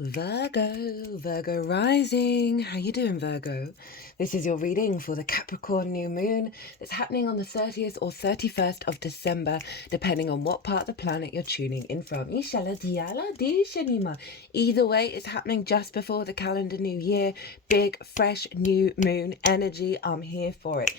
Virgo rising. How you doing, Virgo? This is your reading for the Capricorn new moon that's happening on the 30th or 31st of December, depending on what part of the planet you're tuning in from. Either way, it's happening just before the calendar new year. Big, fresh, new moon energy. I'm here for it.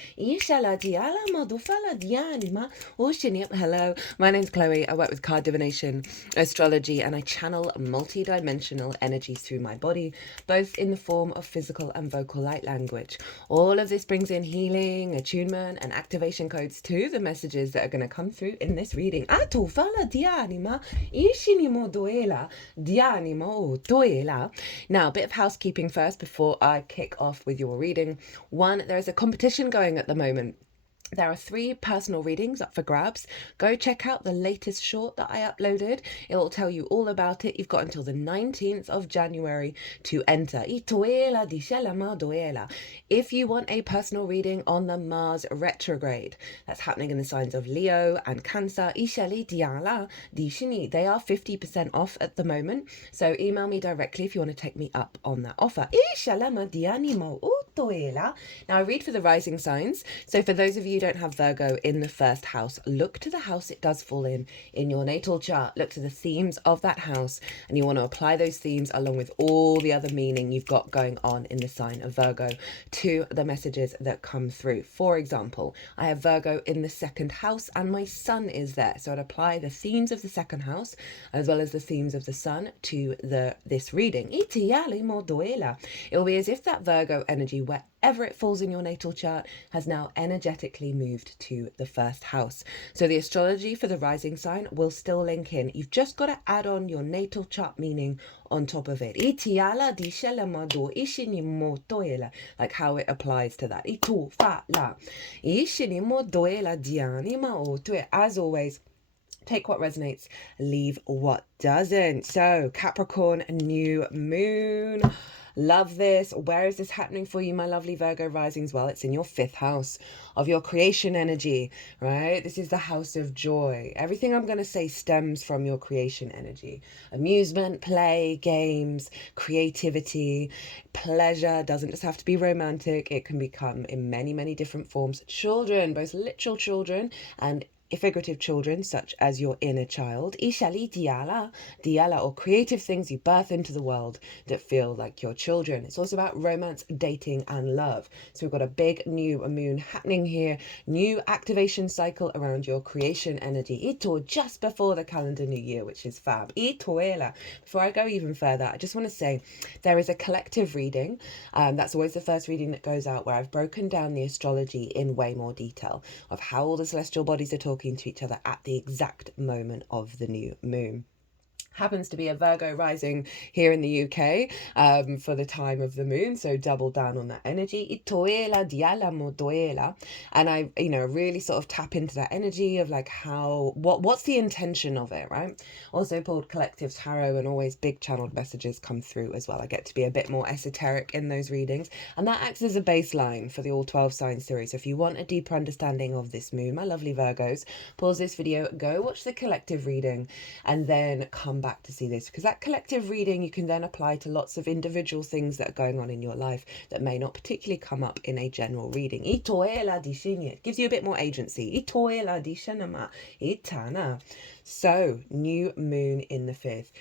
Hello, my name's Chloe. I work with card divination, astrology, and I channel multi-dimensional energies through my body, both in the form of physical and vocal light language. All of this brings in healing, attunement, and activation codes to the messages that are going to come through in this reading. Now, a bit of housekeeping first before I kick off with your reading. One, there is a competition going at the moment. There are 3 personal readings up for grabs. Go check out the latest short that I uploaded. It will tell you all about it. You've got until the 19th of January to enter. If you want a personal reading on the Mars retrograde, that's happening in the signs of Leo and Cancer, they are 50% off at the moment. So email me directly if you want to take me up on that offer. Now I read for the rising signs. So for those of you who don't have Virgo in the first house, look to the house it does fall in your natal chart. Look to the themes of that house, and you want to apply those themes along with all the other meaning you've got going on in the sign of Virgo to the messages that come through. For example, I have Virgo in the second house and my sun is there. So I'd apply the themes of the second house as well as the themes of the sun to this reading. It will be as if that Virgo energy, wherever it falls in your natal chart, has now energetically moved to the first house. So the astrology for the rising sign will still link in. You've just got to add on your natal chart meaning on top of it. Like how it applies to that. As always, take what resonates, leave what doesn't. So Capricorn new moon. Love this. Where is this happening for you, my lovely Virgo risings? Well, it's in your 5th house of your creation energy, right? This is the house of joy. Everything I'm going to say stems from your creation energy. Amusement, play, games, creativity, pleasure. Doesn't just have to be romantic. It can become in many, many different forms. Children, both literal children and figurative children, such as your inner child, or creative things you birth into the world that feel like your children. It's also about romance, dating, and love. So we've got a big new moon happening here, new activation cycle around your creation energy. Just before the calendar new year, which is fab. Before I go even further, I just want to say there is a collective reading. That's always the first reading that goes out, where I've broken down the astrology in way more detail of how all the celestial bodies are talking to each other at the exact moment of the new moon. Happens to be a Virgo rising here in the UK for the time of the moon, so double down on that energy. And I really sort of tap into that energy of like what's the intention of it, right? Also pulled collective tarot, and always big channeled messages come through as well. I get to be a bit more esoteric in those readings, and that acts as a baseline for the all 12 sign series. So if you want a deeper understanding of this moon, my lovely Virgos, pause this video, go watch the collective reading, and then come back to see this, because that collective reading you can then apply to lots of individual things that are going on in your life that may not particularly come up in a general reading. It gives you a bit more agency. So new moon in the 5th.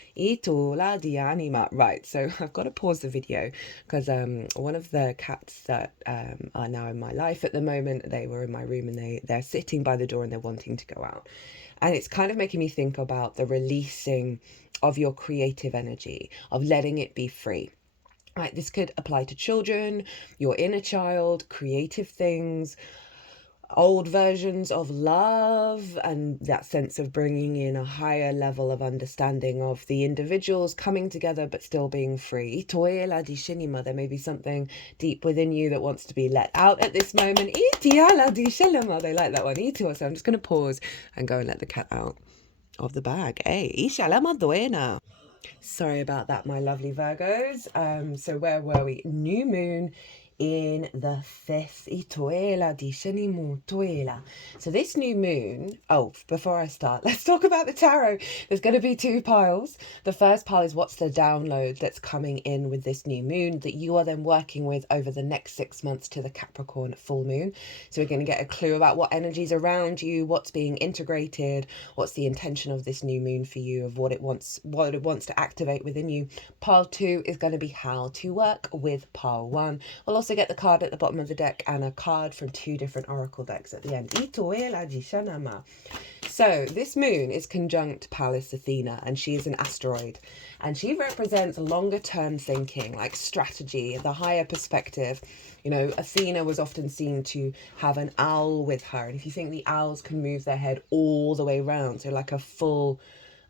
Right, so I've got to pause the video because one of the cats that are now in my life at the moment, they were in my room and they're sitting by the door and they're wanting to go out. And it's kind of making me think about the releasing of your creative energy, of letting it be free. Right, this could apply to children, your inner child, creative things, old versions of love, and that sense of bringing in a higher level of understanding of the individuals coming together but still being free. There may be something deep within you that wants to be let out at this moment. They like that one. So I'm just going to pause and go and let the cat out of the bag. Sorry about that, my lovely Virgos. So where were we? New moon in the 5th. Itoela di shenimu toela. So this new moon, before I start, let's talk about the tarot. There's going to be 2 piles. The first pile is what's the download that's coming in with this new moon that you are then working with over the next 6 months to the Capricorn full moon. So we're going to get a clue about what energies around you, what's being integrated, what's the intention of this new moon for you, of what it wants to activate within you. Pile 2 is going to be how to work with pile 1. We'll also get the card at the bottom of the deck and a card from 2 different oracle decks at the end. So this moon is conjunct Pallas Athena, and she is an asteroid, and she represents longer term thinking, like strategy, the higher perspective. You know, Athena was often seen to have an owl with her, and if you think the owls can move their head all the way around, so like a full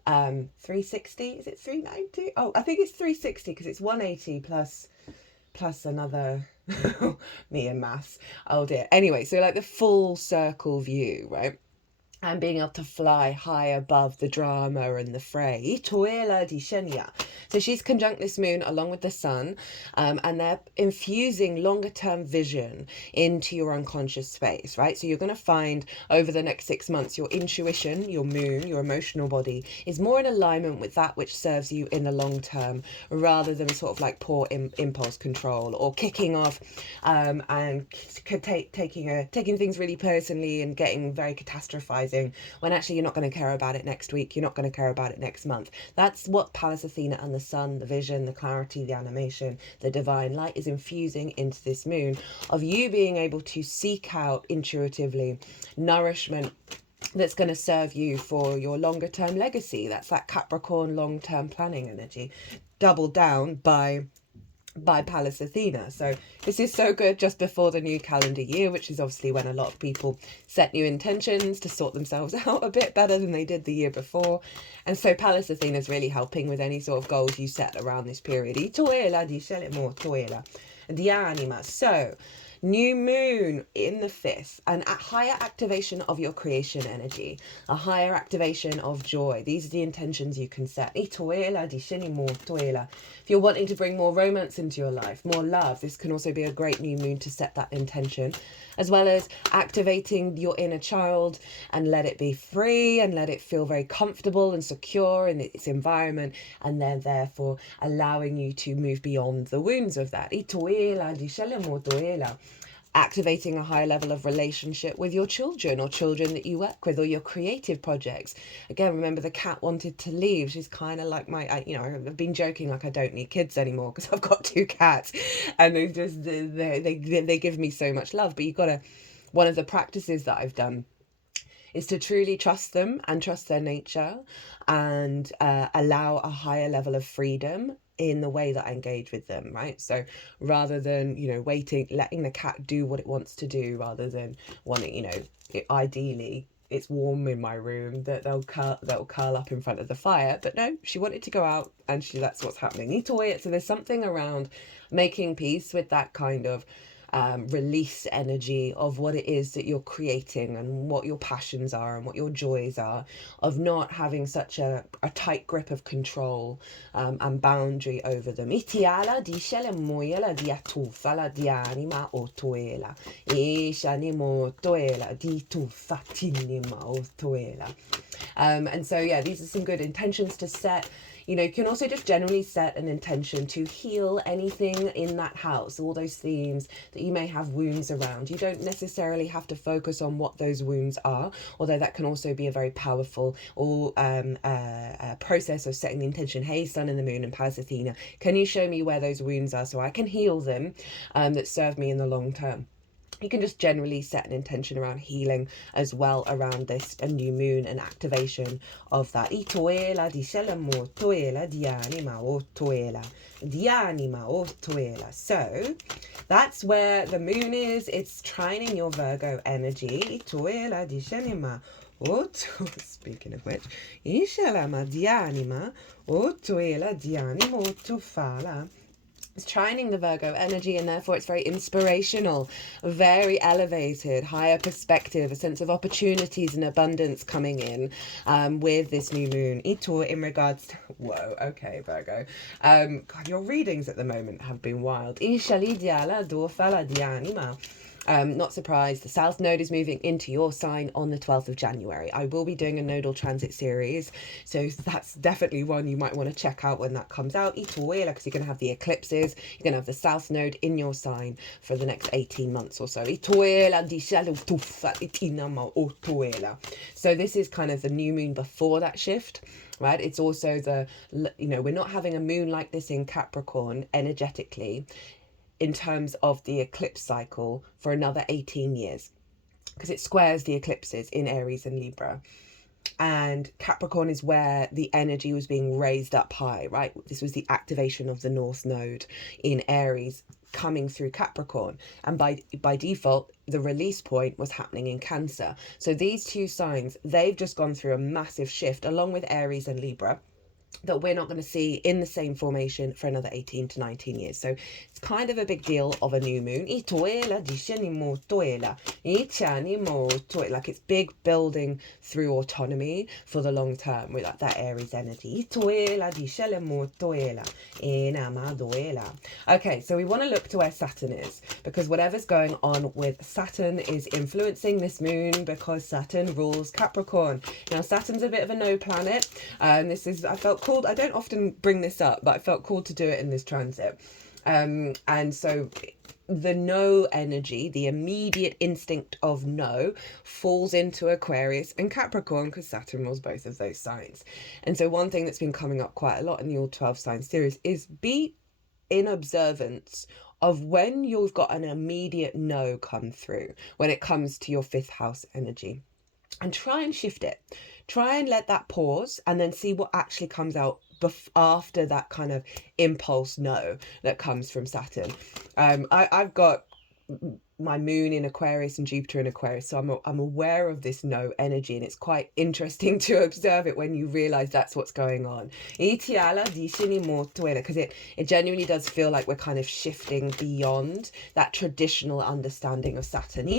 360, is it 390? Oh, I think it's 360 because it's 180 plus another me and maths. Oh dear. Anyway, so like the full circle view, right? And being able to fly high above the drama and the fray. So she's conjunct this moon along with the sun, and they're infusing longer term vision into your unconscious space, right? So you're going to find over the next 6 months, your intuition, your moon, your emotional body is more in alignment with that which serves you in the long term, rather than sort of like poor impulse control or kicking off and taking things really personally and getting very catastrophized, when actually you're not going to care about it next week, you're not going to care about it next month. That's what Pallas Athena and the sun, the vision, the clarity, the animation, the divine light is infusing into this moon, of you being able to seek out intuitively nourishment that's going to serve you for your longer term legacy. That's that Capricorn long term planning energy doubled down by Pallas Athena. So this is so good just before the new calendar year, which is obviously when a lot of people set new intentions to sort themselves out a bit better than they did the year before. And so Pallas Athena is really helping with any sort of goals you set around this period. So new moon in the 5th, and a higher activation of your creation energy, a higher activation of joy. These are the intentions you can set. If you're wanting to bring more romance into your life, more love, this can also be a great new moon to set that intention, as well as activating your inner child and let it be free and let it feel very comfortable and secure in its environment, and then therefore allowing you to move beyond the wounds of that. Activating a higher level of relationship with your children or children that you work with, or your creative projects. Again, remember the cat wanted to leave. She's kind of like I've been joking like I don't need kids anymore because I've got 2 cats and they give me so much love. But one of the practices that I've done is to truly trust them and trust their nature, and allow a higher level of freedom in the way that I engage with them, right? So rather than, letting the cat do what it wants to do, rather than wanting, ideally it's warm in my room, that they'll curl up in front of the fire. But no, she wanted to go out, and that's what's happening. So there's something around making peace with that kind of release energy of what it is that you're creating and what your passions are and what your joys are, of not having such a tight grip of control and boundary over them. And so these are some good intentions to set. You can also just generally set an intention to heal anything in that house, all those themes that you may have wounds around. You don't necessarily have to focus on what those wounds are, although that can also be a very powerful process of setting the intention. Hey, Sun and the Moon and Pallas Athena, can you show me where those wounds are so I can heal them, that serve me in the long term? You can just generally set an intention around healing as well around this a new moon and activation of that. So that's where the moon is. It's trining your Virgo energy. Speaking of which, It's trining the Virgo energy, and therefore it's very inspirational, very elevated, higher perspective, a sense of opportunities and abundance coming in with this new moon. Ito in regards to, whoa, okay, Virgo. God, your readings at the moment have been wild. Not surprised, the South Node is moving into your sign on the 12th of January. I will be doing a nodal transit series, so that's definitely one you might want to check out when that comes out. Because you're going to have the eclipses, you're going to have the South Node in your sign for the next 18 months or so. So this is kind of the new moon before that shift, right? It's also we're not having a moon like this in Capricorn energetically in terms of the eclipse cycle for another 18 years, because it squares the eclipses in Aries and Libra. And Capricorn is where the energy was being raised up high, right? This was the activation of the North Node in Aries coming through Capricorn. And by default, the release point was happening in Cancer. So these two signs, they've just gone through a massive shift along with Aries and Libra that we're not going to see in the same formation for another 18 to 19 years. So it's kind of a big deal of a new moon. Like it's big building through autonomy for the long term with like that Aries energy. Okay, so we want to look to where Saturn is, because whatever's going on with Saturn is influencing this moon, because Saturn rules Capricorn. Now Saturn's a bit of a no planet, and I felt called, I don't often bring this up, but I felt called to do it in this transit. And so the no energy, the immediate instinct of no, falls into Aquarius and Capricorn, because Saturn rules both of those signs. And so one thing that's been coming up quite a lot in the All 12 Sign series is be in observance of when you've got an immediate no come through when it comes to your 5th house energy, and try and shift it. Try and let that pause and then see what actually comes out after that kind of impulse no that comes from Saturn. I've got my moon in Aquarius and Jupiter in Aquarius, so I'm aware of this no energy, and it's quite interesting to observe it when you realize that's what's going on, because it genuinely does feel like we're kind of shifting beyond that traditional understanding of Saturn. So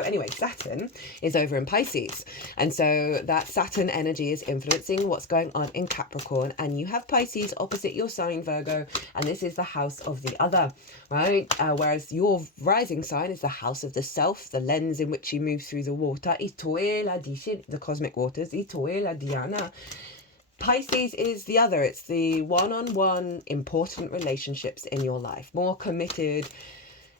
anyway, Saturn is over in Pisces, and so that Saturn energy is influencing what's going on in Capricorn, and you have Pisces opposite your sign, Virgo, and this is the house of the other, right? Whereas your rising sign is the house of the self, the lens in which you move through the water, the cosmic waters. Pisces is the other. It's the one-on-one important relationships in your life, more committed,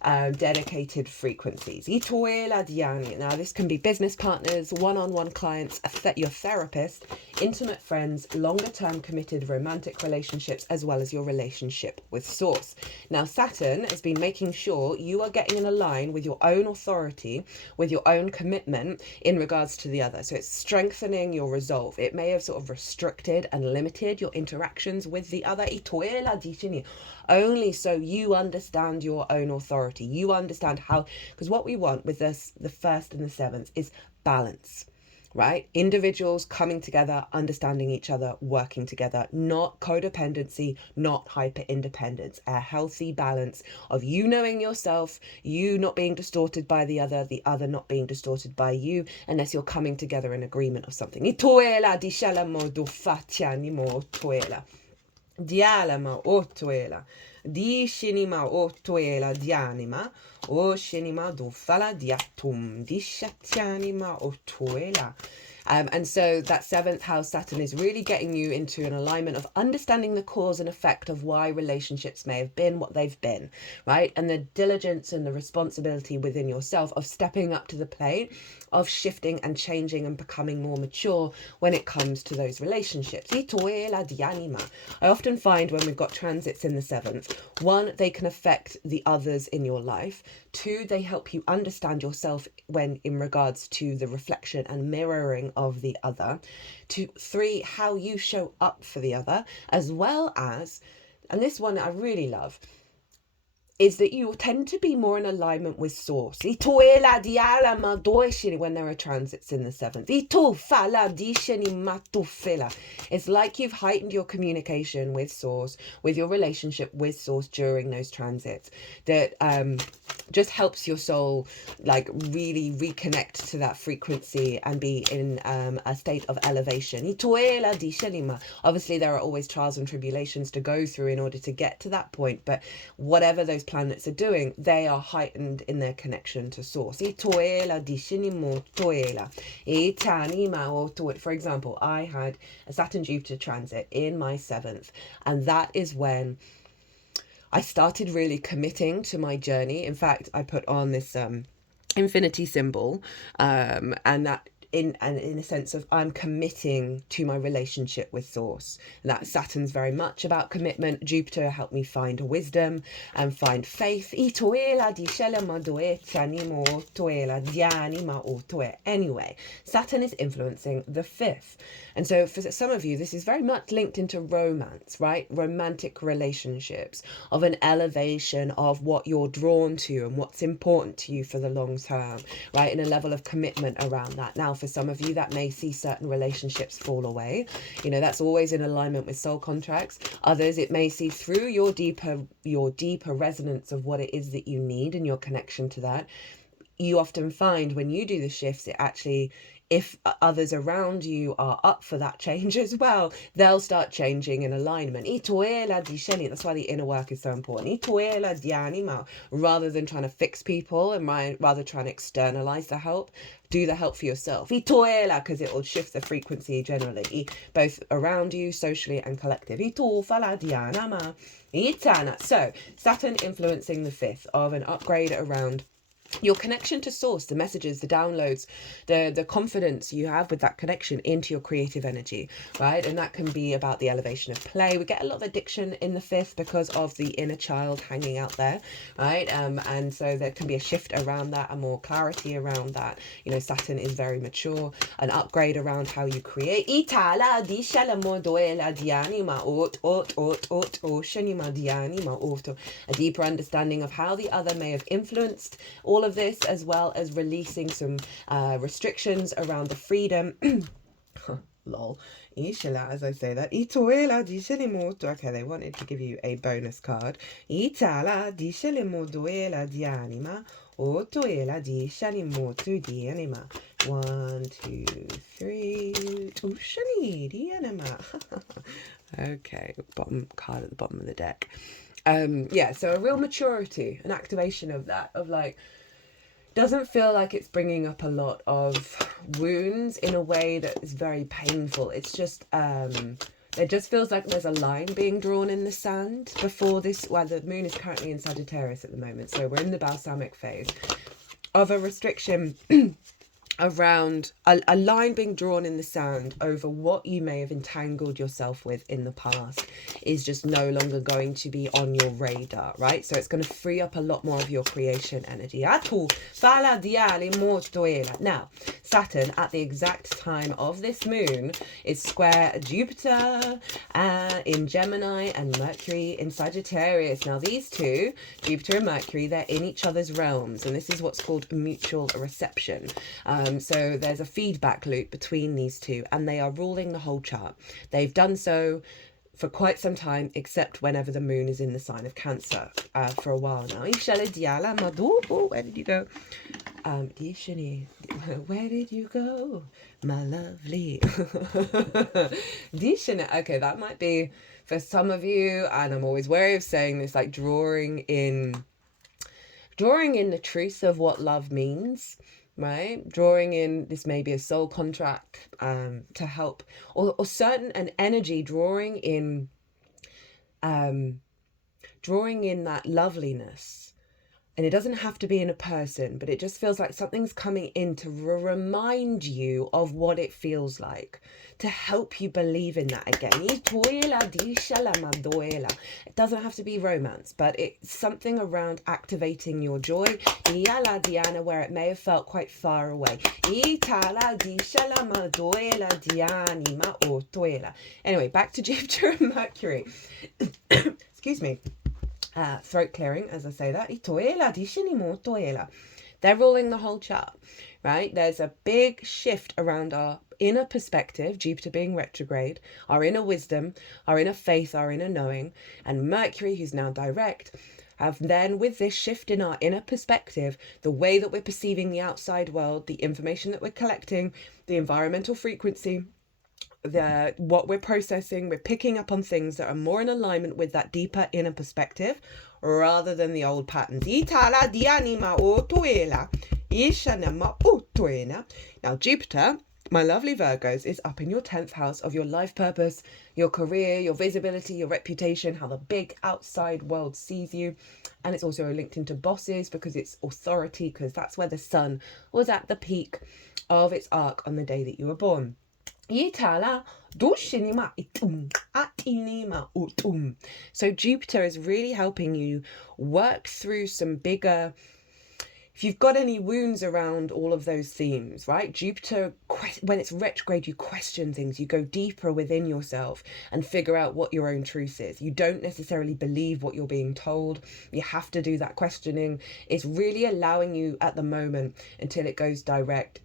dedicated frequencies. Now this can be business partners, one-on-one clients, your therapist, intimate friends, longer-term committed romantic relationships, as well as your relationship with Source. Now Saturn has been making sure you are getting in a line with your own authority, with your own commitment in regards to the other. So it's strengthening your resolve. It may have sort of restricted and limited your interactions with the other, only so you understand your own authority. You understand how, because what we want with this, the 1st and the 7th, is balance, right? Individuals coming together, understanding each other, working together, not codependency, not hyper independence, a healthy balance of you knowing yourself, you not being distorted by the other not being distorted by you, unless you're coming together in agreement of something. Dialama otuela, di shinima otuela dianima, o shinima dufala diatum, di shatianima otuela. And so that 7th house Saturn is really getting you into an alignment of understanding the cause and effect of why relationships may have been what they've been, right? And the diligence and the responsibility within yourself of stepping up to the plate, of shifting and changing and becoming more mature when it comes to those relationships. I often find when we've got transits in the 7th, 1, they can affect the others in your life. 2, they help you understand yourself when in regards to the reflection and mirroring of the other. 2, 3, how you show up for the other, as well as, and this one I really love, is that you tend to be more in alignment with source. When there are transits in the 7th. It's like you've heightened your communication with source, with your relationship with source during those transits. That just helps your soul like really reconnect to that frequency and be in a state of elevation. Obviously there are always trials and tribulations to go through in order to get to that point, but whatever those planets are doing, they are heightened in their connection to source. For example, I had a Saturn Jupiter transit in my 7th, and that is when I started really committing to my journey. In fact, I put on this infinity symbol, and that in a sense of I'm committing to my relationship with source. That Saturn's very much about commitment. Jupiter helped me find wisdom and find faith. Anyway, Saturn is influencing the 5th. And so for some of you, this is very much linked into romance, right? Romantic relationships, of an elevation of what you're drawn to and what's important to you for the long term, right? And a level of commitment around that. Now, for some of you, that may see certain relationships fall away. You know, that's always in alignment with soul contracts. Others, it may see through your deeper resonance of what it is that you need and your connection to that. You often find when you do the shifts, it actually, if others around you are up for that change as well, they'll start changing in alignment. That's why the inner work is so important. Rather than trying to fix people and rather trying to externalize the help, do the help for yourself. Because it will shift the frequency generally, both around you, socially and collective. So Saturn influencing the 5th of an upgrade around your connection to source, the messages, the downloads, the confidence you have with that connection into your creative energy, right? And that can be about the elevation of play. We get a lot of addiction in the 5th because of the inner child hanging out there, right? And so there can be a shift around that, and more clarity around that. You know, Saturn is very mature, an upgrade around how you create. A deeper understanding of how the other may have influenced all of this, as well as releasing some restrictions around the freedom. Lol. As I say that. Okay, they wanted to give you a bonus card. 1, 2, 3. Okay, bottom card at the bottom of the deck. Yeah, so a real maturity, an activation of that, of like, doesn't feel like it's bringing up a lot of wounds in a way that is very painful. It's just, it just feels like there's a line being drawn in the sand before this. Well, the moon is currently in Sagittarius at the moment, so we're in the balsamic phase of a restriction around a line being drawn in the sand over what you may have entangled yourself with in the past is just no longer going to be on your radar, right? So it's going to free up a lot more of your creation energy. Now, Saturn at the exact time of this moon is square Jupiter in Gemini and Mercury in Sagittarius. Now these two, Jupiter and Mercury, they're in each other's realms, and this is what's called mutual reception. So there's a feedback loop between these two, and they are ruling the whole chart. They've done so for quite some time, except whenever the moon is in the sign of Cancer, for a while now. Where did you go? Where did you go, my lovely? Okay, that might be for some of you, and I'm always wary of saying this, like drawing in the truth of what love means. Right, drawing in, this may be a soul contract to help, or certain an energy drawing in that loveliness. And it doesn't have to be in a person, but it just feels like something's coming in to remind you of what it feels like, to help you believe in that again. It doesn't have to be romance, but it's something around activating your joy, where it may have felt quite far away. Anyway, back to Jupiter and Mercury. Excuse me. throat clearing, as I say that. They're ruling the whole chart, right? There's a big shift around our inner perspective, Jupiter being retrograde, our inner wisdom, our inner faith, our inner knowing, and Mercury, who's now direct, have then, with this shift in our inner perspective, the way that we're perceiving the outside world, the information that we're collecting, the environmental frequency, what we're processing, we're picking up on things that are more in alignment with that deeper inner perspective rather than the old patterns. Now, Jupiter, my lovely Virgos, is up in your 10th house of your life purpose, your career, your visibility, your reputation, how the big outside world sees you. And it's also linked into bosses because it's authority, because that's where the sun was at the peak of its arc on the day that you were born. So Jupiter is really helping you work through some bigger, if you've got any wounds around all of those themes, right? Jupiter, when it's retrograde, you question things, you go deeper within yourself and figure out what your own truth is. You don't necessarily believe what you're being told. You have to do that questioning. It's really allowing you at the moment until it goes direct.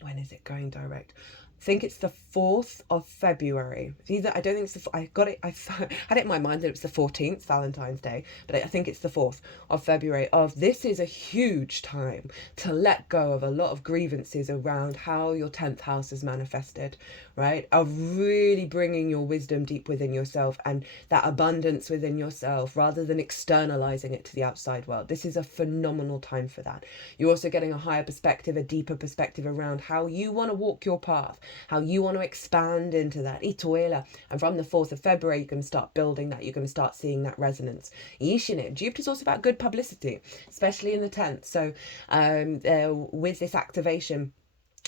When is it going direct? I think it's the 4th of February. I don't think it's I had it in my mind that it was the 14th, Valentine's Day, but I think it's the 4th of February. This is a huge time to let go of a lot of grievances around how your 10th house is manifested, right? Of really bringing your wisdom deep within yourself and that abundance within yourself rather than externalizing it to the outside world. This is a phenomenal time for that. You're also getting a higher perspective, a deeper perspective around how you want to walk your path, how you want to expand into that. And from the 4th of February, you're going to start building that. You're going to start seeing that resonance. Jupiter's also about good publicity, especially in the 10th. So with this activation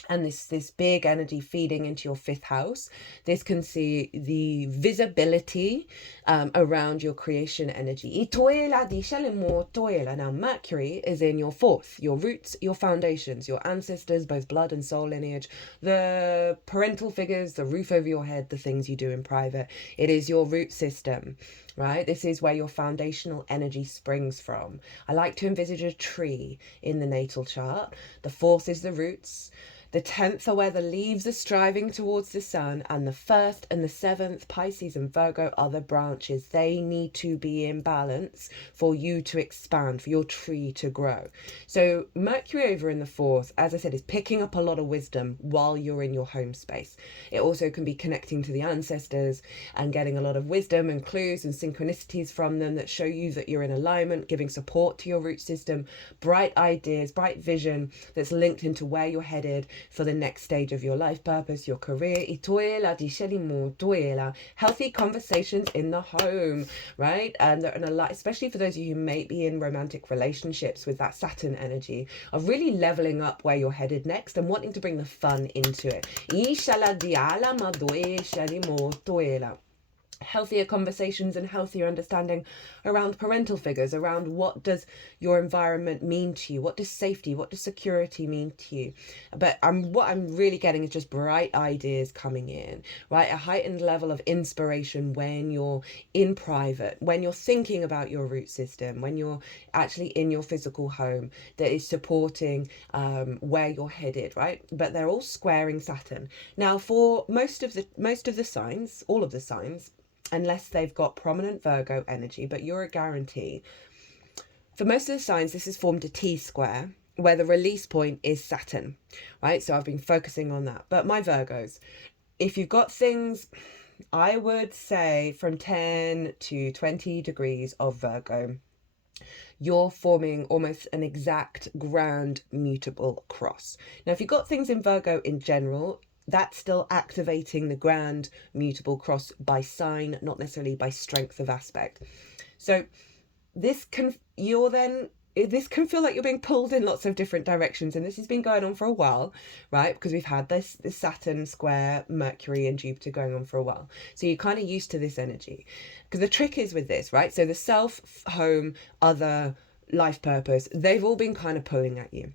and this big energy feeding into your 5th house, this can see the visibility around your creation energy. Now Mercury is in your 4th, your roots, your foundations, your ancestors, both blood and soul lineage, the parental figures, the roof over your head, the things you do in private. It is your root system, right? This is where your foundational energy springs from. I like to envisage a tree in the natal chart. The 4th is the roots. The 10th are where the leaves are striving towards the sun, and the 1st and the 7th, Pisces and Virgo, are the branches. They need to be in balance for you to expand, for your tree to grow. So Mercury over in the 4th, as I said, is picking up a lot of wisdom while you're in your home space. It also can be connecting to the ancestors and getting a lot of wisdom and clues and synchronicities from them that show you that you're in alignment, giving support to your root system, bright ideas, bright vision that's linked into where you're headed for the next stage of your life purpose, your career. Healthy conversations in the home, right? And especially for those of you who may be in romantic relationships with that Saturn energy of really leveling up where you're headed next and wanting to bring the fun into it. Healthier conversations and healthier understanding around parental figures, around what does your environment mean to you, what does safety, what does security mean to you. But what I'm really getting is just bright ideas coming in, right? A heightened level of inspiration when you're in private, when you're thinking about your root system, when you're actually in your physical home that is supporting where you're headed, right? But they're all squaring Saturn. Now, for most of the signs, all of the signs, unless they've got prominent Virgo energy, but you're a guarantee. For most of the signs, this has formed a T-square where the release point is Saturn, right? So I've been focusing on that. But my Virgos, if you've got things, I would say from 10 to 20 degrees of Virgo, you're forming almost an exact grand mutable cross. Now, if you've got things in Virgo in general, that's still activating the grand mutable cross by sign, not necessarily by strength of aspect. So this can feel like you're being pulled in lots of different directions, and this has been going on for a while, right? Because we've had this Saturn square Mercury and Jupiter going on for a while, so you're kind of used to this energy. Because the trick is with this, right? So the self, home, other, life purpose, they've all been kind of pulling at you,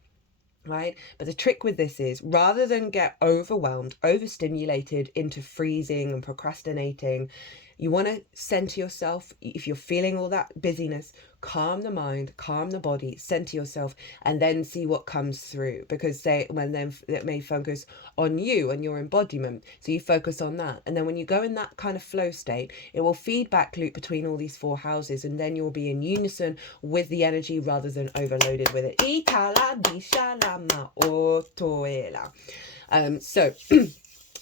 right? But the trick with this is, rather than get overwhelmed, overstimulated into freezing and procrastinating, You want to center yourself. If you're feeling all that busyness, calm the mind, calm the body, center yourself, and then see what comes through. Because it may focus on you and your embodiment. So you focus on that. And then when you go in that kind of flow state, it will feedback loop between all these 4 houses, and then you'll be in unison with the energy rather than overloaded with it. So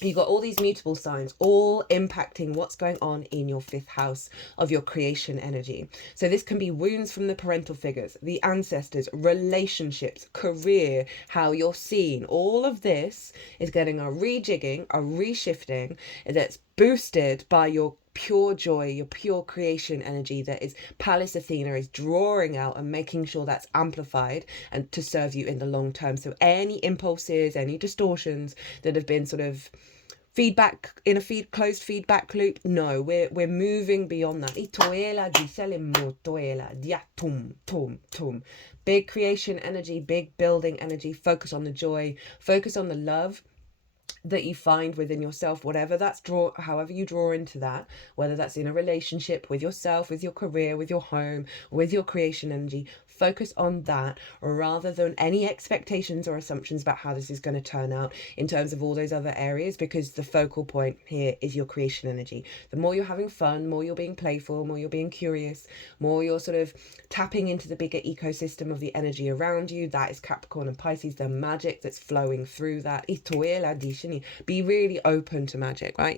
you got all these mutable signs all impacting what's going on in your 5th house of your creation energy. So this can be wounds from the parental figures, the ancestors, relationships, career, how you're seen. All of this is getting a rejigging, a reshifting that's boosted by your pure joy, your pure creation energy that is Pallas Athena is drawing out and making sure that's amplified and to serve you in the long term. So any impulses, any distortions that have been sort of feedback in a closed feedback loop, no, we're moving beyond that. Big creation energy, big building energy. Focus on the joy, focus on the love that you find within yourself, whatever that's however you draw into that, whether that's in a relationship with yourself, with your career, with your home, with your creation energy. Focus on that rather than any expectations or assumptions about how this is going to turn out in terms of all those other areas, because the focal point here is your creation energy. The more you're having fun, more you're being playful, more you're being curious, more you're sort of tapping into the bigger ecosystem of the energy around you. That is Capricorn and Pisces, the magic that's flowing through that. Be really open to magic, right?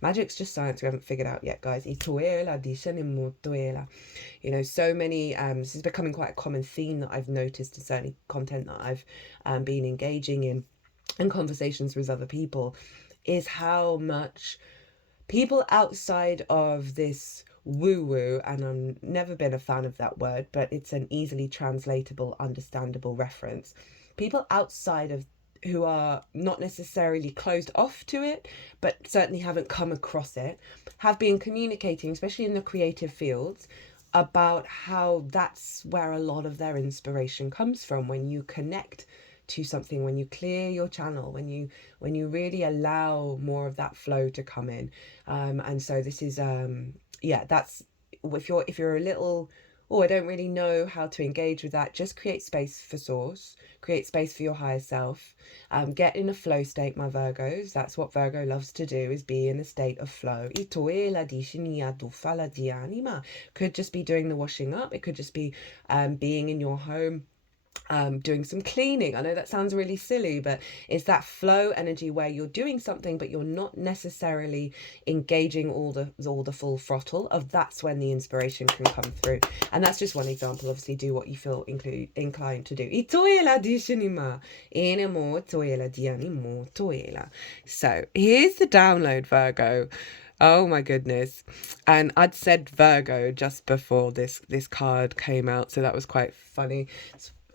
Magic's just science we haven't figured out yet, guys. You know, so many, this is becoming quite a common theme that I've noticed in certainly content that I've been engaging in and conversations with other people, is how much people outside of this woo-woo, and I've never been a fan of that word, but it's an easily translatable, understandable reference. People outside of who are not necessarily closed off to it, but certainly haven't come across it, have been communicating, especially in the creative fields, about how that's where a lot of their inspiration comes from. When you connect to something, when you clear your channel, when you really allow more of that flow to come in, and so this is that's if you're a little, I don't really know how to engage with that, just create space for source, create space for your higher self, get in a flow state, my Virgos. That's what Virgo loves to do, is be in a state of flow. Could just be doing the washing up, it could just be being in your home, doing some cleaning. I know that sounds really silly, but it's that flow energy where you're doing something but you're not necessarily engaging all the full throttle of. That's when the inspiration can come through, and that's just one example. Obviously do what you feel inclined to do. So here's the download, Virgo. Oh my goodness. And I'd said Virgo just before this card came out, so that was quite funny.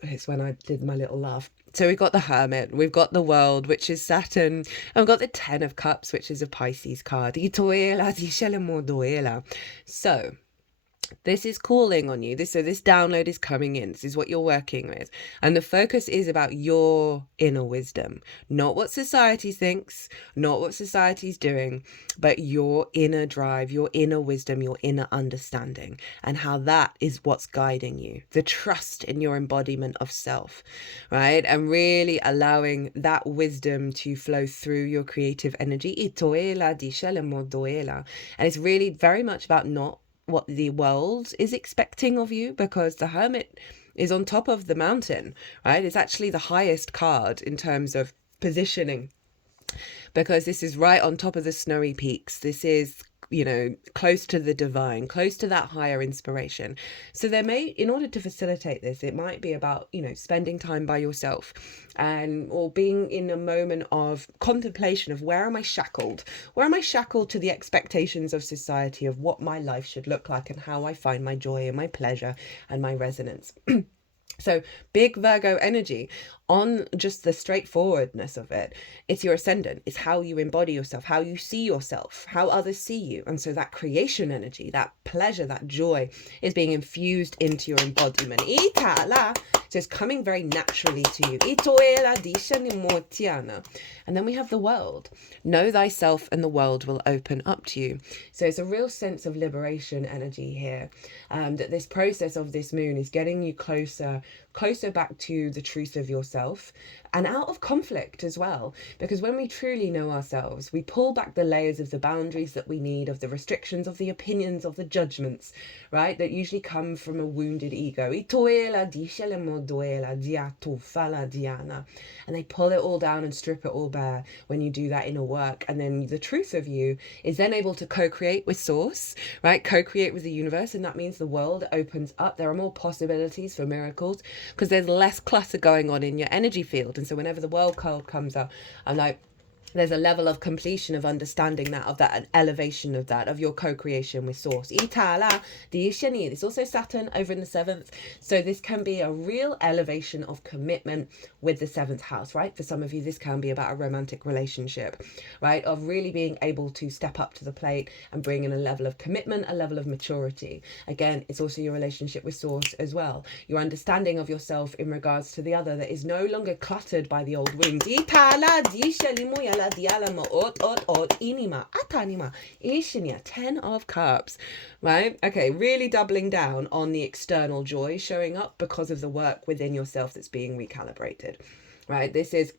It's when I did my little laugh. So we've got the Hermit, we've got the World, which is Saturn, and we've got the 10 of Cups, which is a Pisces card. So this is calling on you. This download is coming in. This is what you're working with. And the focus is about your inner wisdom, not what society thinks, not what society's doing, but your inner drive, your inner wisdom, your inner understanding, and how that is what's guiding you. The trust in your embodiment of self, right? And really allowing that wisdom to flow through your creative energy. And it's really very much about not what the world is expecting of you, because the Hermit is on top of the mountain, right? It's actually the highest card in terms of positioning, because this is right on top of the snowy peaks. This is, you know, close to the divine, close to that higher inspiration. So there may, in order to facilitate this, it might be about, you know, spending time by yourself, and or being in a moment of contemplation of where am I shackled to the expectations of society of what my life should look like, and how I find my joy and my pleasure and my resonance. So big Virgo energy. on just the straightforwardness of it, it's your ascendant. It's how you embody yourself, how you see yourself, how others see you. And so that creation energy, that pleasure, that joy is being infused into your embodiment. So it's coming very naturally to you. And then we have the world. Know thyself and the world will open up to you. So it's a real sense of liberation energy here. That this process of this moon is getting you closer back to the truth of yourself and out of conflict as well. Because when we truly know ourselves, we pull back the layers of the boundaries that we need, of the restrictions, of the opinions, of the judgments, right? That usually come from a wounded ego. And they pull it all down and strip it all bare when you do that inner work. And then the truth of you is then able to co-create with source, right? Co-create with the universe. And that means the world opens up. There are more possibilities for miracles because there's less clutter going on in your energy field. And so whenever the world card comes up, I'm like, there's a level of completion of understanding that, of that, an elevation of that, of your co-creation with source. It's also Saturn over in the 7th. So this can be a real elevation of commitment with the 7th house, right? For some of you, this can be about a romantic relationship, right? Of really being able to step up to the plate and bring in a level of commitment, a level of maturity. Again, it's also your relationship with source as well. Your understanding of yourself in regards to the other that is no longer cluttered by the old wounds. 10 of Cups, right? Okay, really doubling down on the external joy showing up because of the work within yourself that's being recalibrated, right? This is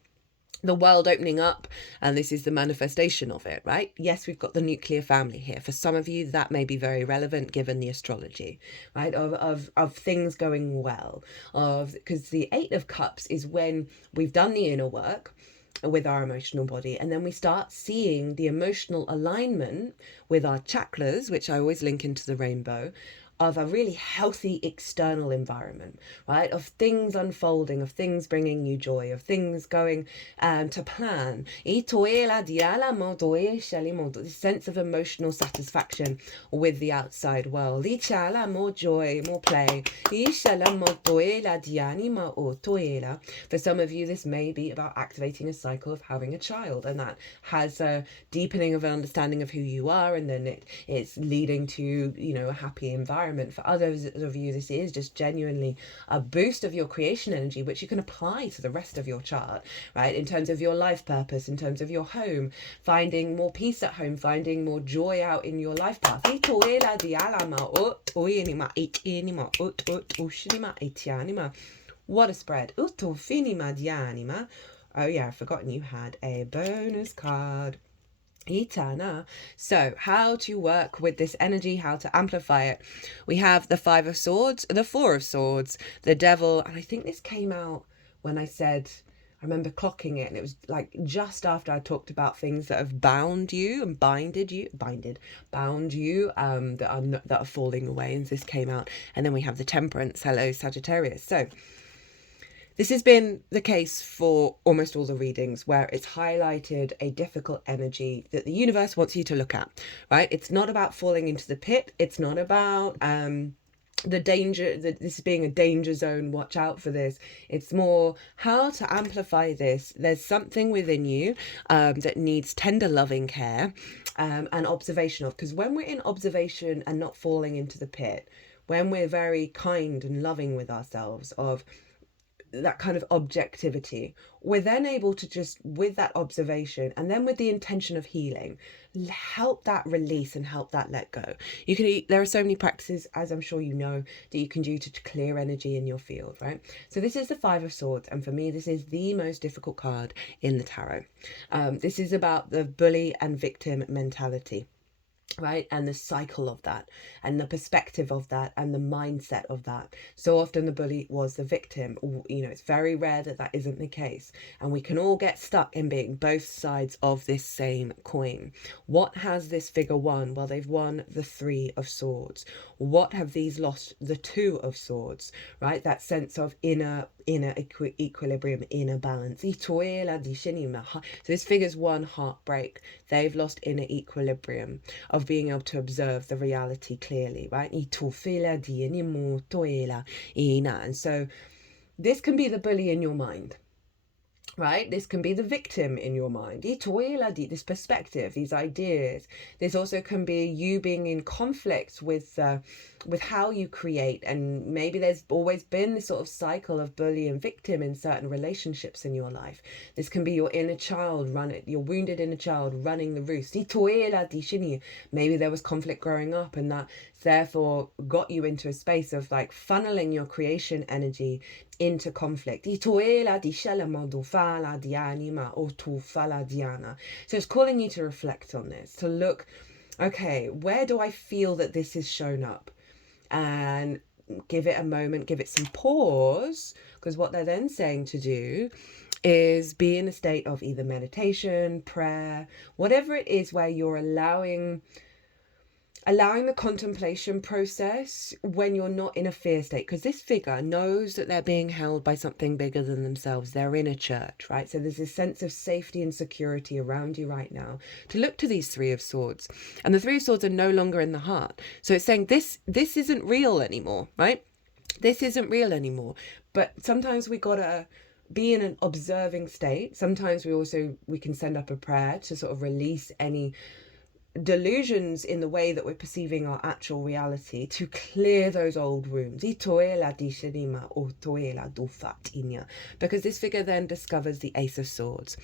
the world opening up, and this is the manifestation of it, right? Yes, we've got the nuclear family here. For some of you, that may be very relevant given the astrology, right? Of things going well, because the 8 of Cups is when we've done the inner work with our emotional body, and then we start seeing the emotional alignment with our chakras, which I always link into the rainbow, of a really healthy external environment, right? Of things unfolding, of things bringing you joy, of things going to plan. This sense of emotional satisfaction with the outside world. More joy, more play. For some of you, this may be about activating a cycle of having a child, and that has a deepening of an understanding of who you are, and then it's leading to, a happy environment. For others of you, this is just genuinely a boost of your creation energy, which you can apply to the rest of your chart, right? In terms of your life purpose, in terms of your home, finding more peace at home, finding more joy out in your life path. What a spread. Oh yeah, I've forgotten you had a bonus card. So how to work with this energy, how to amplify it. We have the 5 of Swords, the 4 of Swords, the Devil, and I think this came out when I remember clocking it, and it was like just after I talked about things that have bound you and bound you, that are falling away, and this came out. And then we have the Temperance. Hello, Sagittarius. So this has been the case for almost all the readings, where it's highlighted a difficult energy that the universe wants you to look at, right? It's not about falling into the pit. It's not about the danger, this being a danger zone, watch out for this. It's more how to amplify this. There's something within you that needs tender loving care and observation of, because when we're in observation and not falling into the pit, when we're very kind and loving with ourselves, of that kind of objectivity, we're then able to just, with that observation and then with the intention of healing, help that release and help that let go. There are so many practices, as I'm sure you know, that you can do to clear energy in your field, right? So this is the 5 of Swords, and for me this is the most difficult card in the tarot. This is about the bully and victim mentality, right? And the cycle of that, and the perspective of that, and the mindset of that. So often the bully was the victim. It's very rare that isn't the case, and we can all get stuck in being both sides of this same coin. What has this figure won? Well, they've won the 3 of Swords. What have these lost? The 2 of Swords, right? That sense of inner equilibrium, inner balance. So this figure's won heartbreak. They've lost inner equilibrium of being able to observe the reality clearly, right? And so this can be the bully in your mind, right? This can be the victim in your mind. This perspective, these ideas. This also can be you being in conflict with how you create, and maybe there's always been this sort of cycle of bully and victim in certain relationships in your life. This can be your inner child your wounded inner child running the roost. Maybe there was conflict growing up, and that therefore got you into a space of like funneling your creation energy into conflict. So it's calling you to reflect on this, to look, okay, where do I feel that this is shown up? And give it a moment, give it some pause, because what they're then saying to do is be in a state of either meditation, prayer, whatever it is, where you're allowing the contemplation process when you're not in a fear state, because this figure knows that they're being held by something bigger than themselves. They're in a church, right? So there's this sense of safety and security around you right now to look to these Three of Swords. And the Three of Swords are no longer in the heart. So it's saying this isn't real anymore, right? This isn't real anymore. But sometimes we gotta be in an observing state. Sometimes we can send up a prayer to sort of release any delusions in the way that we're perceiving our actual reality, to clear those old wounds. Because this figure then discovers the Ace of Swords,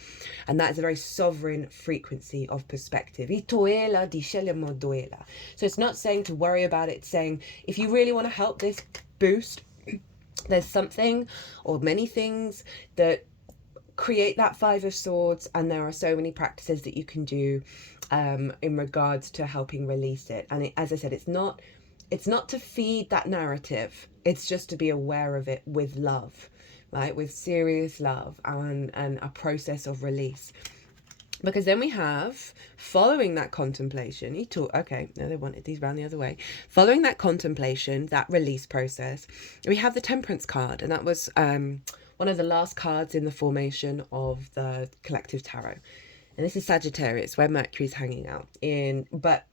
and that is a very sovereign frequency of perspective. So it's not saying to worry about it, it's saying if you really want to help this boost, there's something or many things that create that Five of Swords, and there are so many practices that you can do in regards to helping release it. And as I said, it's not to feed that narrative, it's just to be aware of it with love, right? With serious love and a process of release. Because then we have, following that contemplation, okay, no, they wanted these round the other way. Following that contemplation, that release process, we have the Temperance card, and that was one of the last cards in the formation of the collective tarot. And this is Sagittarius, where Mercury's hanging out in. But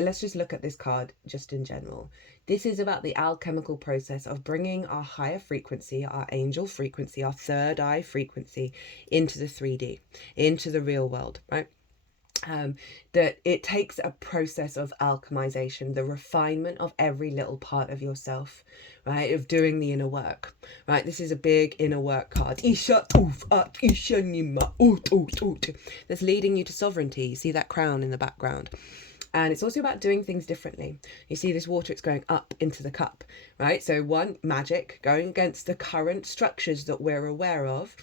let's just look at this card just in general. This is about the alchemical process of bringing our higher frequency, our angel frequency, our third eye frequency into the 3D, into the real world, right? That it takes a process of alchemization, the refinement of every little part of yourself, right? Of doing the inner work, right? This is a big inner work card. That's leading you to sovereignty. You see that crown in the background. And it's also about doing things differently. You see this water, it's going up into the cup, right? So one, magic, going against the current structures that we're aware of.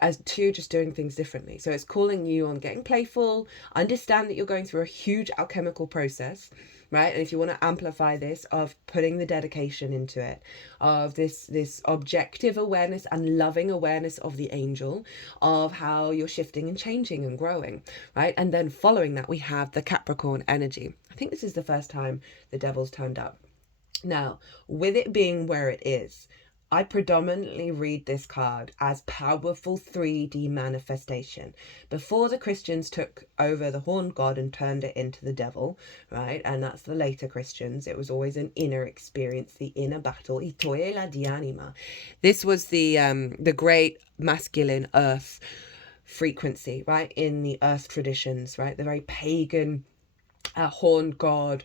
As two, just doing things differently. So it's calling you on getting playful, understand that you're going through a huge alchemical process, right? And if you want to amplify this, of putting the dedication into it, of this objective awareness and loving awareness of the angel, of how you're shifting and changing and growing, right? And then following that, we have the Capricorn energy. I think this is the first time the devil's turned up. Now, with it being where it is, I predominantly read this card as powerful 3D manifestation. Before the Christians took over the horned god and turned it into the devil, right? And that's the later Christians. It was always an inner experience, the inner battle. This was the great masculine earth frequency, right? In the earth traditions, right? The very pagan horned god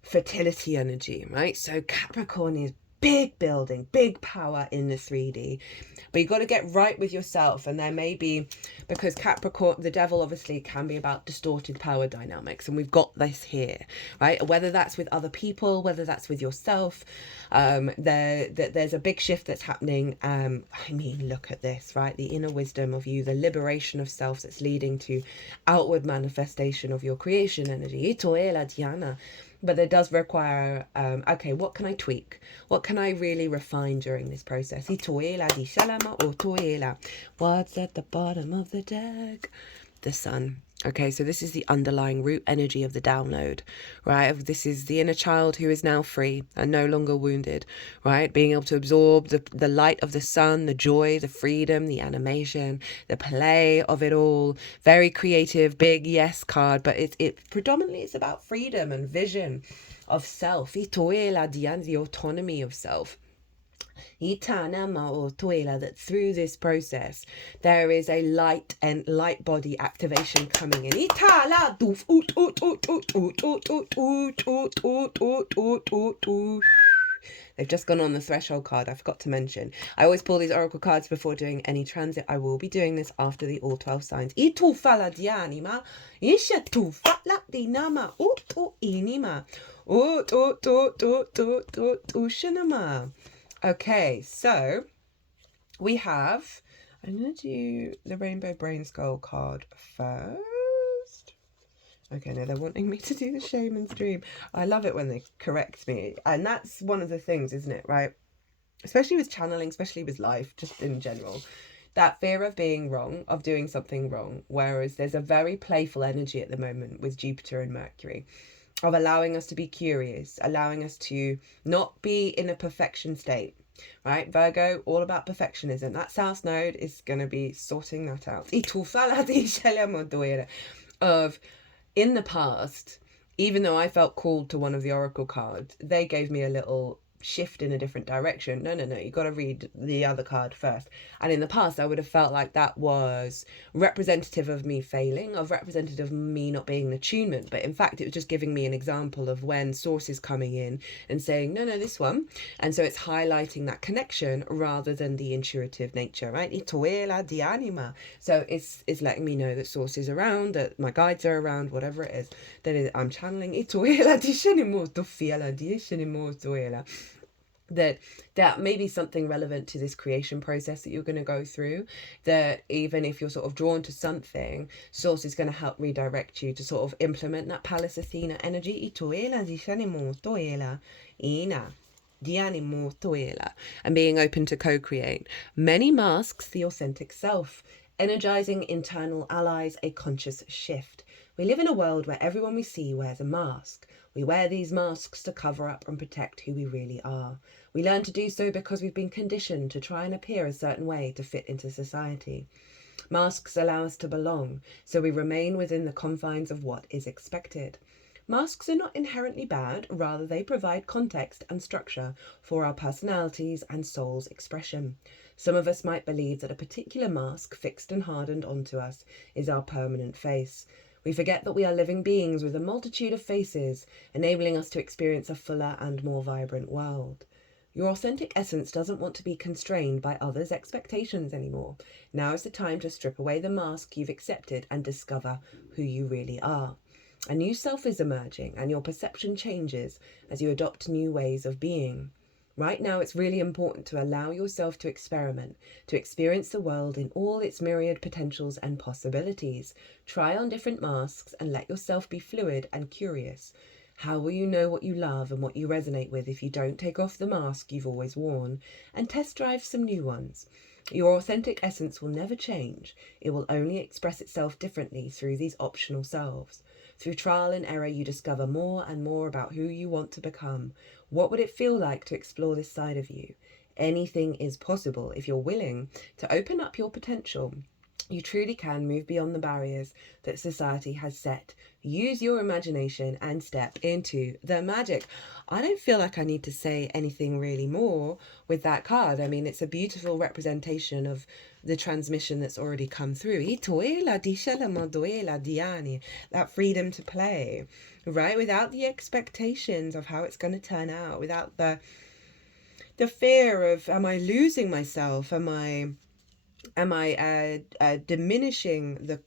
fertility energy, right? So Capricorn is big building, big power in the 3D, but you got to get right with yourself. And there may be, because Capricorn, the devil obviously can be about distorted power dynamics, and we've got this here, right? Whether that's with other people, whether that's with yourself, there's a big shift that's happening. I mean, look at this, right? The inner wisdom of you, the liberation of self that's leading to outward manifestation of your creation energy. But it does require, okay, what can I tweak? What can I really refine during this process? What's at the bottom of the deck? The sun. Okay, so this is the underlying root energy of the download, right? This is the inner child who is now free and no longer wounded, right? Being able to absorb the light of the sun, the joy, the freedom, the animation, the play of it all. Very creative, big yes card, but it predominantly it's about freedom and vision of self. The autonomy of self. that through this process there is a light and light body activation coming in. They've just gone on the threshold card. I forgot to mention. I always pull these oracle cards before doing any transit. I will be doing this after the all 12 signs. Okay, so we have, I'm going to do the Rainbow Brainskull card first. Okay, no, they're wanting me to do the Shaman's Dream. I love it when they correct me. And that's one of the things, isn't it, right? Especially with channeling, especially with life, just in general. That fear of being wrong, of doing something wrong. Whereas there's a very playful energy at the moment with Jupiter and Mercury, of allowing us to be curious, allowing us to not be in a perfection state, right? Virgo, all about perfectionism. That South Node is going to be sorting that out. Of, in the past, even though I felt called to one of the oracle cards, they gave me a little shift in a different direction. No, you got to read the other card first. And in the past I would have felt like that was representative of me failing, of representative of me not being in attunement, but in fact it was just giving me an example of when source is coming in and saying no, this one. And so it's highlighting that connection rather than the intuitive nature, right? So it's letting me know that source is around, that my guides are around, whatever it is that I'm channeling. That may be something relevant to this creation process that you're going to go through, that even if you're sort of drawn to something, source is going to help redirect you to sort of implement that Pallas Athena energy and being open to co-create. Many masks the authentic self, energizing internal allies, a conscious shift. We live in a world where everyone we see wears a mask. We wear these masks to cover up and protect who we really are. We learn to do so because we've been conditioned to try and appear a certain way to fit into society. Masks allow us to belong, so we remain within the confines of what is expected. Masks are not inherently bad, rather they provide context and structure for our personalities and soul's expression. Some of us might believe that a particular mask, fixed and hardened onto us, is our permanent face. We forget that we are living beings with a multitude of faces, enabling us to experience a fuller and more vibrant world. Your authentic essence doesn't want to be constrained by others' expectations anymore. Now is the time to strip away the mask you've accepted and discover who you really are. A new self is emerging, and your perception changes as you adopt new ways of being. Right now, it's really important to allow yourself to experiment, to experience the world in all its myriad potentials and possibilities. Try on different masks and let yourself be fluid and curious. How will you know what you love and what you resonate with if you don't take off the mask you've always worn and test drive some new ones? Your authentic essence will never change. It will only express itself differently through these optional selves. Through trial and error, you discover more and more about who you want to become. What would it feel like to explore this side of you? Anything is possible if you're willing to open up your potential. You truly can move beyond the barriers that society has set. Use your imagination and step into the magic. I don't feel like I need to say anything really more with that card. I mean, it's a beautiful representation of the transmission that's already come through. That freedom to play, right? Without the expectations of how it's going to turn out, without the fear of, am I losing myself? Am I diminishing the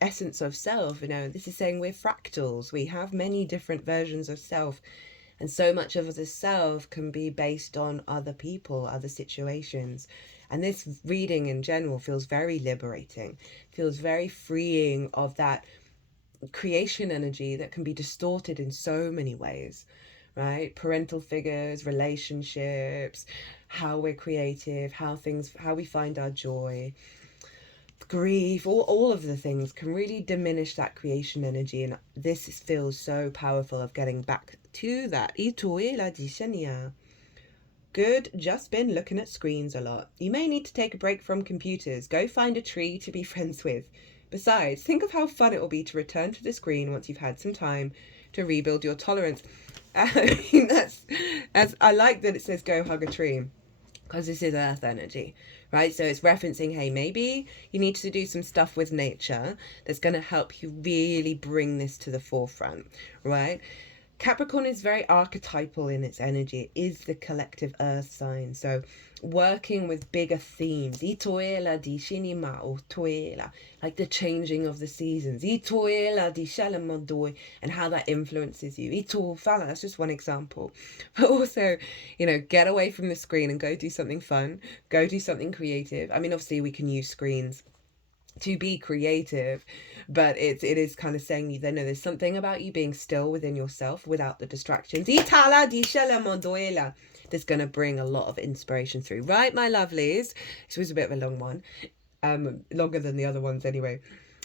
essence of self? This is saying we're fractals. We have many different versions of self, and so much of the self can be based on other people, other situations. And this reading in general feels very liberating, feels very freeing of that creation energy that can be distorted in so many ways, right? Parental figures, relationships, how we're creative, how we find our joy, grief, all of the things can really diminish that creation energy. And this feels so powerful of getting back to that. Good, just been looking at screens a lot. You may need to take a break from computers. Go find a tree to be friends with. Besides, think of how fun it will be to return to the screen once you've had some time to rebuild your tolerance. I mean, that's I like that it says go hug a tree. because this is earth energy, right? So it's referencing, hey, maybe you need to do some stuff with nature that's going to help you really bring this to the forefront, right? Capricorn is very archetypal in its energy. It is the collective earth sign. So working with bigger themes, itoela di shinima or toela, like the changing of the seasons, itoela di shalamodoi, and how that influences you. Ito fala, that's just one example. But also, you know, get away from the screen and go do something fun, go do something creative. I mean, obviously we can use screens to be creative, but it is kind of saying, you know, there's something about you being still within yourself without the distractions. Itala di shalamodoela. That's going to bring a lot of inspiration through, right, my lovelies? This was a bit of a long one, longer than the other ones anyway.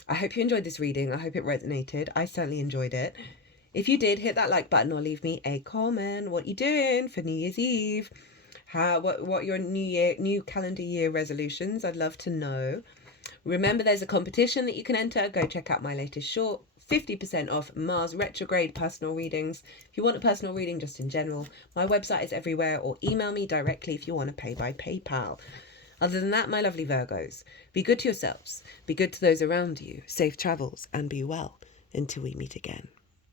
I hope you enjoyed this reading. I hope it resonated. I certainly enjoyed it. If you did, hit that like button or leave me a comment. What you doing for New Year's Eve? What your new calendar year resolutions? I'd love to know. Remember, there's a competition that you can enter. Go check out my latest short, 50% off Mars retrograde personal readings. If you want a personal reading just in general, my website is everywhere, or email me directly if you want to pay by PayPal. Other than that, my lovely Virgos, be good to yourselves, be good to those around you, safe travels, and be well until we meet again.